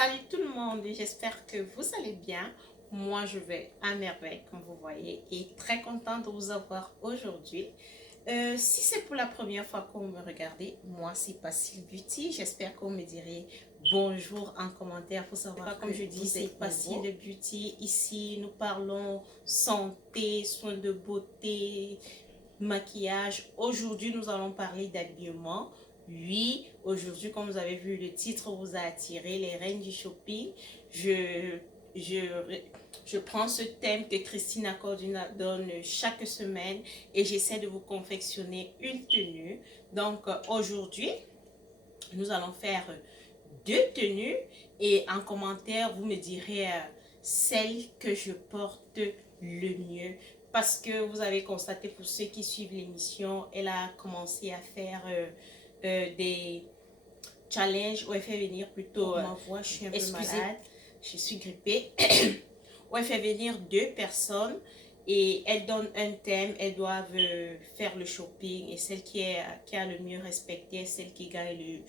Salut tout le monde, j'espère que vous allez bien. Moi, je vais à merveille, comme vous voyez, et très contente de vous avoir aujourd'hui. Si c'est pour la première fois que vous me regardez, moi, c'est Pacile Beauty. J'espère que vous me direz bonjour en commentaire pour savoir que, comme je dis, c'est Pacile Beauty. Ici, nous parlons santé, soins de beauté, maquillage. Aujourd'hui, nous allons parler d'habillement. Oui, aujourd'hui, comme vous avez vu, le titre vous a attiré, les reines du shopping. Je, je prends ce thème que Christine Accordina donne chaque semaine et j'essaie de vous confectionner une tenue. Donc, aujourd'hui, nous allons faire deux tenues et en commentaire, vous me direz celle que je porte le mieux. Parce que vous avez constaté, pour ceux qui suivent l'émission, elle a commencé à faire des challenges où elle fait venir plutôt ma voix, je suis un peu malade, je suis grippée, où elle fait venir deux personnes et elle donne un thème, elles doivent faire le shopping et celle qui a le mieux respecté est celle qui gagne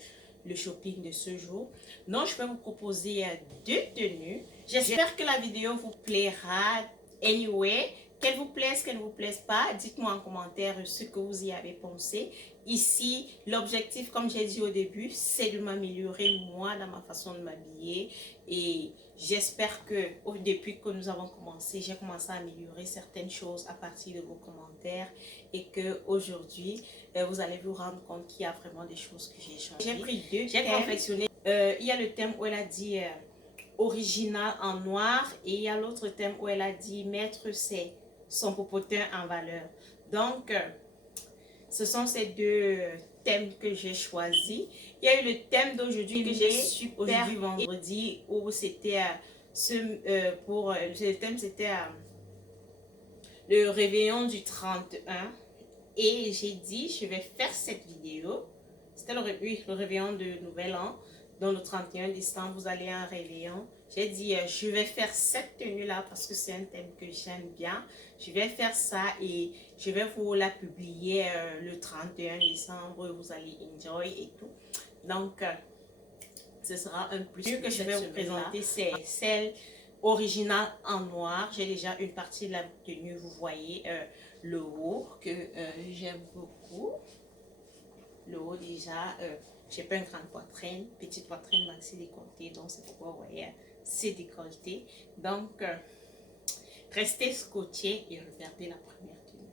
le shopping de ce jour. Donc, je vais vous proposer deux tenues. J'espère que la vidéo vous plaira. Anyway, qu'elle vous plaise, qu'elle ne vous plaise pas, dites-moi en commentaire ce que vous y avez pensé. Ici, l'objectif, comme j'ai dit au début, c'est de m'améliorer moi dans ma façon de m'habiller. Et j'espère que depuis que nous avons commencé, j'ai commencé à améliorer certaines choses à partir de vos commentaires. Et qu'aujourd'hui, vous allez vous rendre compte qu'il y a vraiment des choses que j'ai changées. J'ai pris deux thèmes. J'ai confectionné. Il y a le thème où elle a dit original en noir et il y a l'autre thème où elle a dit mettre son popotin en valeur. Donc, ce sont ces deux thèmes que j'ai choisis. Il y a eu le thème d'aujourd'hui que j'ai su aujourd'hui vendredi où c'était le thème c'était le réveillon du 31 et j'ai dit je vais faire cette vidéo. C'était le réveillon de Nouvel An. Donc le 31 décembre, vous allez à un réveillon. J'ai dit, je vais faire cette tenue-là parce que c'est un thème que j'aime bien. Je vais faire ça et je vais vous la publier le 31 décembre. Vous allez enjoy et tout. Donc, ce sera un plus que je vais vous présenter. C'est celle originale en noir. J'ai déjà une partie de la tenue. Vous voyez le haut que j'aime beaucoup. Le haut déjà, j'ai pas une grande poitrine, petite poitrine maxi décolletée, donc c'est pourquoi vous voyez, c'est décolleté. Donc, restez scotchés et regardez la première tenue.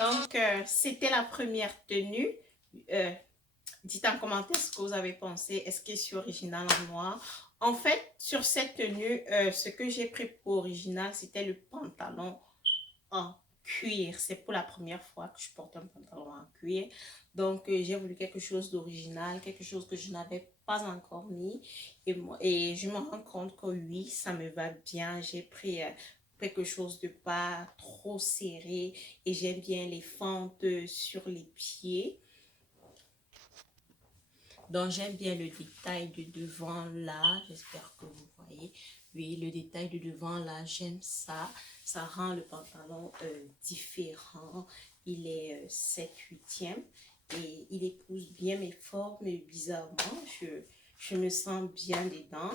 Donc, c'était la première tenue. Dites en commentaire ce que vous avez pensé. Est-ce que c'est original en noir? En fait, sur cette tenue, ce que j'ai pris pour original, c'était le pantalon en cuir. C'est pour la première fois que je porte un pantalon en cuir. Donc, j'ai voulu quelque chose d'original, quelque chose que je n'avais pas encore mis. Et je me rends compte que oui, ça me va bien. J'ai pris quelque chose de pas trop serré et j'aime bien les fentes sur les pieds. Donc, j'aime bien le détail de devant là. J'espère que vous voyez. Oui, le détail de devant là, j'aime ça. Ça rend le pantalon différent. Il est 7/8e et il épouse bien mes formes. Bizarrement, je me sens bien dedans.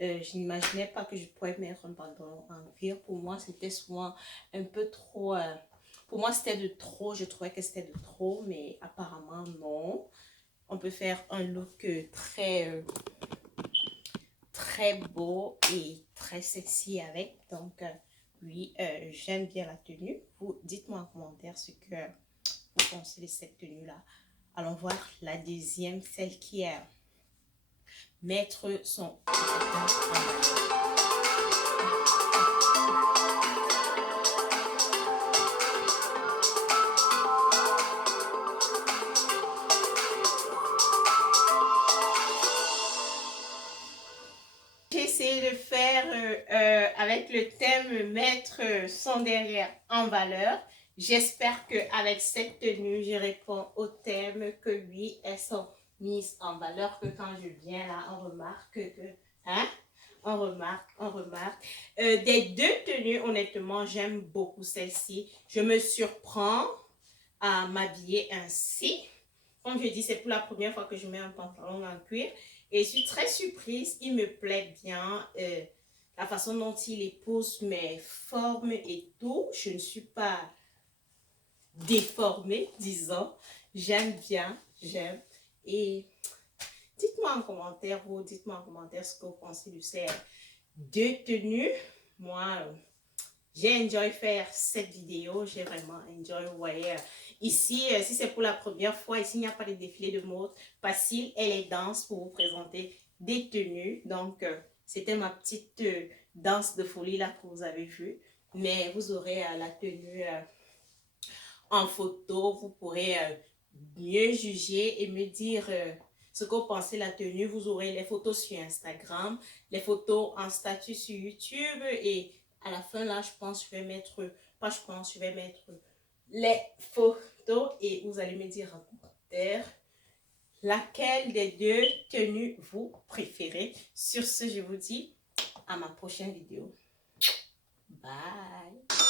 Je n'imaginais pas que je pourrais mettre un pantalon en cuir. Pour moi, c'était souvent un peu trop... pour moi, c'était de trop. Je trouvais que c'était de trop, mais apparemment, non. On peut faire un look très beau et très sexy avec. Donc, oui, j'aime bien la tenue. Vous dites-moi en commentaire ce que vous pensez de cette tenue-là. Allons voir la deuxième, celle qui est mettre son... J'ai essayé de faire avec le thème mettre son derrière en valeur. J'espère qu'avec cette tenue, je réponds au thème, que oui, elles sont mises en valeur, que quand je viens là, on remarque que... Hein? On remarque. Des deux tenues, honnêtement, j'aime beaucoup celle-ci. Je me surprends à m'habiller ainsi. Comme je dis, c'est pour la première fois que je mets un pantalon en cuir. Et je suis très surprise, il me plaît bien. La façon dont il épouse mes formes et tout. Je ne suis pas déformée, disons. J'aime bien, j'aime. Et dites-moi en commentaire, dites-moi en commentaire ce que vous pensez de ces deux tenues. Moi, j'ai enjoy faire cette vidéo, j'ai vraiment enjoy. Vous voyez, ici, si c'est pour la première fois, ici, il n'y a pas de défilé de mode. Facile, elle est danse pour vous présenter des tenues. Donc, c'était ma petite danse de folie là que vous avez vue. Mais vous aurez la tenue en photo. Vous pourrez mieux juger et me dire ce que vous pensez de la tenue. Vous aurez les photos sur Instagram, les photos en statut sur YouTube et à la fin là, je pense que je vais mettre, pas je pense, je vais mettre les photos et vous allez me dire en commentaire laquelle des deux tenues vous préférez. Sur ce, je vous dis à ma prochaine vidéo. Bye!